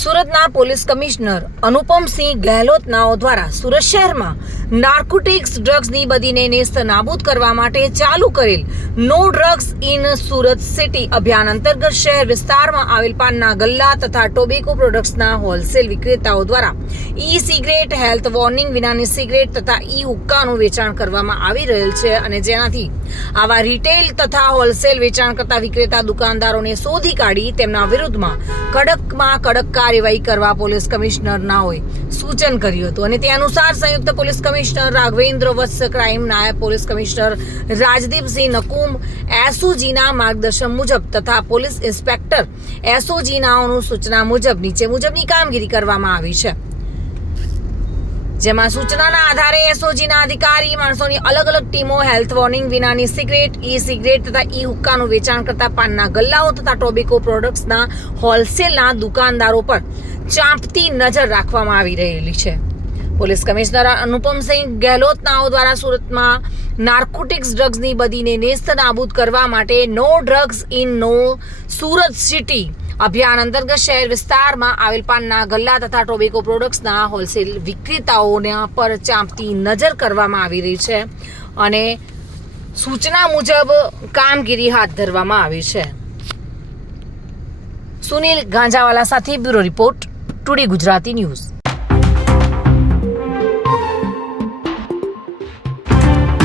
સુરતના police commissioner Anupamsinh ગહેલોતનાઓ દ્વારા સુરત શહેરમાં નાર્કોટિક્સ ડ્રગ્સની બદીને નેસ્ત નાબૂદ કરવા માટે ચાલુ કરેલ no drugs in Surat city અભિયાન અંતર્ગત શહેર વિસ્તારમાં આવેલ પાનના ગલ્લા તથા ટોબેકો પ્રોડક્ટ્સના હોલસેલ વિક્રેતાઓ દ્વારા ઈ સિગરેટ હેલ્થ વોર્નિંગ વિનાની સિગરેટ તથા ઈ હુક્કાનું વેચાણ કરવામાં આવી રહેલ છે અને જેનાથી આવા રિટેલ તથા હોલસેલ વેચાણ કરતા વિક્રેતા દુકાનદારોને શોધી કાઢી તેમના વિરુદ્ધમાં કડકમાં કડક કાર્યવાહી કરવા પોલીસ કમિશનરનાઓએ સૂચન કર્યું હતું. અને તે અનુસાર સંયુક્ત police commissioner Raghavendra Vats crime નાયબ પોલીસ કમિશનર રાજદીપસિંહ નકુમ એસઓજીના માર્ગદર્શન મુજબ તથા પોલીસ ઇન્સ્પેક્ટર એસઓજીનાઓનું સૂચના મુજબ નીચે મુજબની કામગીરી કરવામાં આવી છે. જેમાં સૂચનાના આધારે એસઓજીના અધિકારી, માણસોની અલગ અલગ ટીમો હેલ્થ વોર્નિંગ વિનાની સિગરેટ ઈ સિગરેટ તથા ઈ હુક્કાનું વેચાણ કરતા પાનના ગલ્લાઓ તથા ટોબેકો પ્રોડક્ટ્સના હોલસેલના દુકાનદારો પર ચાંપતી નજર રાખવામાં આવી રહેલી છે. પોલીસ કમિશનર અનુપમસિંહ ગહેલોતનાઓ દ્વારા સુરતમાં નાર્કોટિક્સ ડ્રગ્સની બદીને નેસ્ત નાબૂદ કરવા માટે no drugs in no Surat city અભિયાન અંતર્ગત શહેર વિસ્તારમાં આવેલ પાનના ગલ્લા તથા ટોબેકો પ્રોડક્ટ્સના હોલસેલ વિક્રેતાઓના પર ચાંપતી નજર કરવામાં આવી રહી છે અને સૂચના મુજબ કામગીરી હાથ ધરવામાં આવી છે. સુનિલ ગાંજાવાલા સાથે bureau report today Gujarati news.